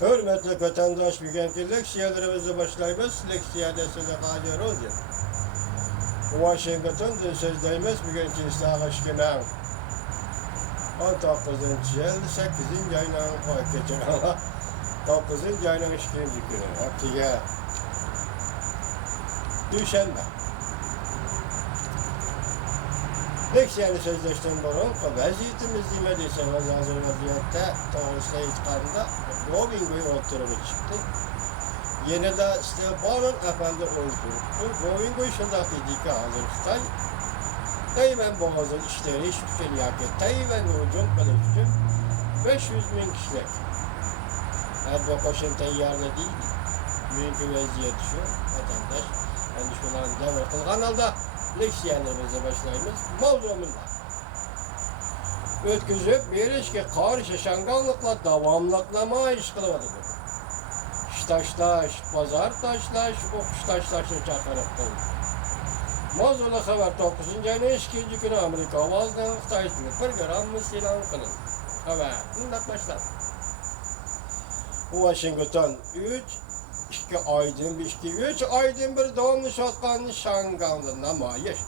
Hürmetli vatandaş, bugünkü leksiyalarımızı başlayımız. Leksiya desene kalıyoruz ya. Washington sözdeyimiz bugünkü islahaş günah. 19. yıl 8. ayının geçen ama 9. ayının 2. günü. Haftaya Düşenbe. Leksiyonu sözleştiğim borum, vaziyetimiz demediyseniz hazır vaziyette Tağus'ta itibarında Robingo'yu oturumu çıktı. Yine de Stepan'ın efendi oldu. Bu Robingo'yu şundak dedi ki hazır Xitay. Tayvan boğazın işleri hiçbir şey yok. Tayvan hücum kılıcı 500 bin kişilik. Her bir koşun tayyarlı değil. Mümkün vaziyet şu. Vatandaş endişelerini devir kılgan halde leksiyalarımıza başlayımız. Mavzumuzda. Ötküzüp bir ilişki karşı şanganlıkla davamlıklama iş kılıvadıdır. Ştaştaş, pazar taşlaş, okuş taşlaşa çakarıp kıldı. Mavzulu haber 9. ayının 2. günü Amerika avazdan Xitay'sını bir gram mısılan kılın. Haber, bundak başlar. Washington 3 aydın bir davamlı şatkanlı şanganlı namayış.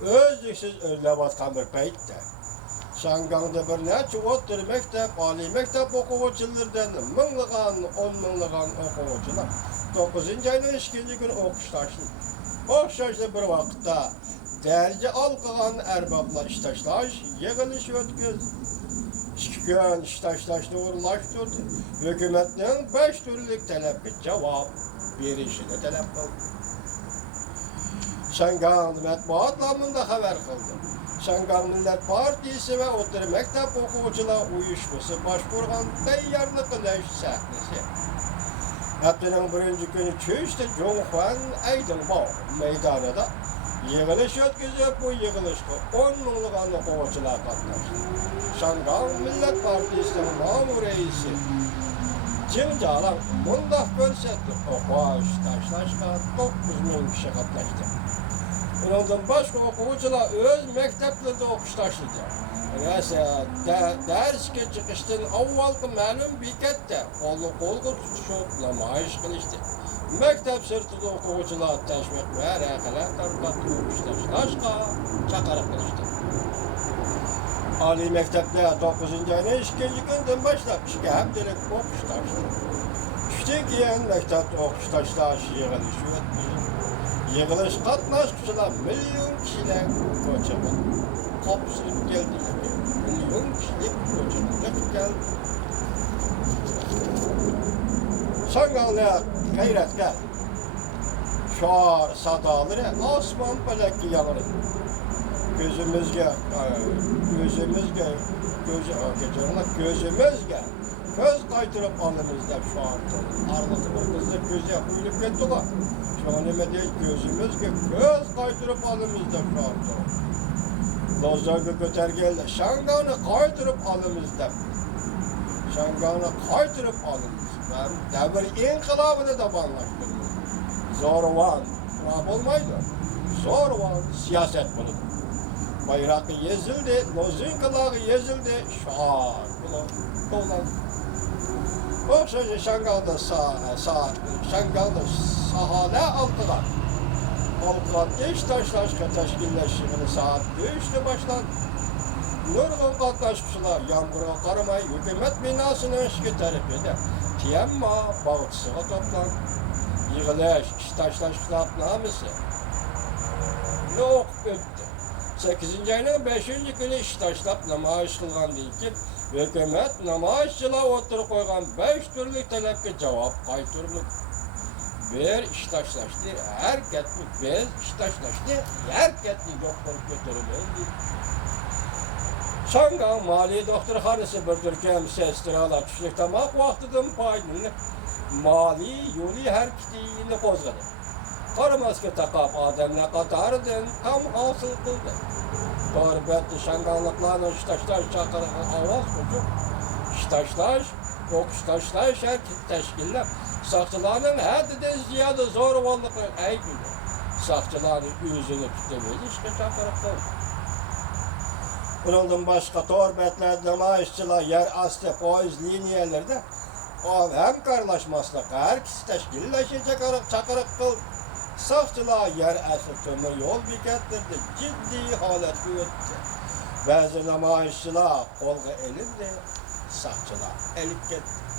Özlüksüz örle batkan bir peytte. Şanganda bir neçe otur mektep, ali mektep okuvacılardan mınlıgan, 10 mınlıgan okuvacılar. 9. ayının 2. günü okuştaşlı. Okuştaşlı bir vakitte derece alkıgan erbaplar iştaşlaş, yığılış ötküz. 2 gün iştaşlaştı uğurlaştırdı. Hükümetinin 5 türlük talebi cevap verişini talep kıldı. Şangan Metbuat namında haber kıldı. Şangan Millet Partisi ve Otur Mektep Okuvcular Uyuşması başvurgan tayyarlı kılaş sahnesi. Haftanın 1. günü Çöşte Jonghwan Aydınbağ meydanında yığılış ötküzüp bu yığılışta 10 mınlıgan okuvcular katlaştı. Şangan Millet Partisi'nin mamur reisi Cimcalan bundak görsetti. Okuş taşlaşka 9.000 kişi katlaştı. Ondan başka okuvcular öz mekteplerinde okuş taşladı. Mesela ders çıkıştın avvalki malum bikette kolu tutuşup namayış kılıştı. Mektep sırtında okuvcular teşvik ve rekalar tarikatlı okuş taşlaşka çakarak kılıştı. Ali mektepte 9. ayının 2. günden başlamış ki hem direkt okuş taşladı. İşte giyen mektepte okuş taşlaş yığılış ötmüş. Yığılış katnaşçılar milyon kişiler koçaman. Kapsılıp geldi. Milyon kişilik koçamanlık geldi. Şanganlığa gayret gel. Şuar sadaları asman pelekli yanırı. Gözümüzge göz kaytırıp alnımızda şu an arlıkımızda göze uyulup gitti var. Şu an ne değil gözümüzge göz kaytırıp alnımızda şu an. Lozlarga göter geldi. Şanganı kaytırıp alnımızda. Şanganı kaytırıp alnımızda. Devir inkılabını da banlaştırdı. Zorvan, ne olmaydı? Zorvan siyaset bulundu. Bayrakı yazıldı, lozun kılağı yazıldı, şaar dolan. O sözü Şangal'da Şangal'da sahale altılar. Altılar iş taşlaşka teşkilleştiğini saat 3'te başlandı. Nurgun katlaşmışlar, yağmura karamay, hükümet binasının eşki tarifinde. Tiyemma bağıtısına toplandı. Yığılış, iş taşlaşmışlar namısı. Yok öttü. 8. ayının 5. günü iş taşlap namayış kılgan değil ki, hükümet namayışçılar oturup koygan 5 türlü talepke cevap kaytırmık. Bir iş taşlaştı, herketli, biz iş taşlaştı, herketli doktor götürülüldü. Şangan Mali Doktorhanesi bir Türkiye'm sestiralar kişilik tamak vaktidim paydını. Mali yolu her kitliğini kozgadı. Kara maske takıp adamla katarıdın, tam hasıl kıldı. Doğru şanganlıklarla iştaşlaş çakır avaz kucuk. İştaşlaş, okuştaşlaş erkek teşkiller. Sakçıların hadiden ziyade zor varlıklar eğbili. Sakçıların yüzünü tutamıyor, işte çakırıp kıldı. Bunun başka torbetler, namayışçılar, yer astı, poiz liniyelerde hem karlaşmaslık her kişi teşkilleşecek çakırık kıl. Safçılığa yer esir kömür yol bekettirdi. Ciddi halet büyüttü. Bazı namayışçılar kolga elinde safçılığa elip gitti.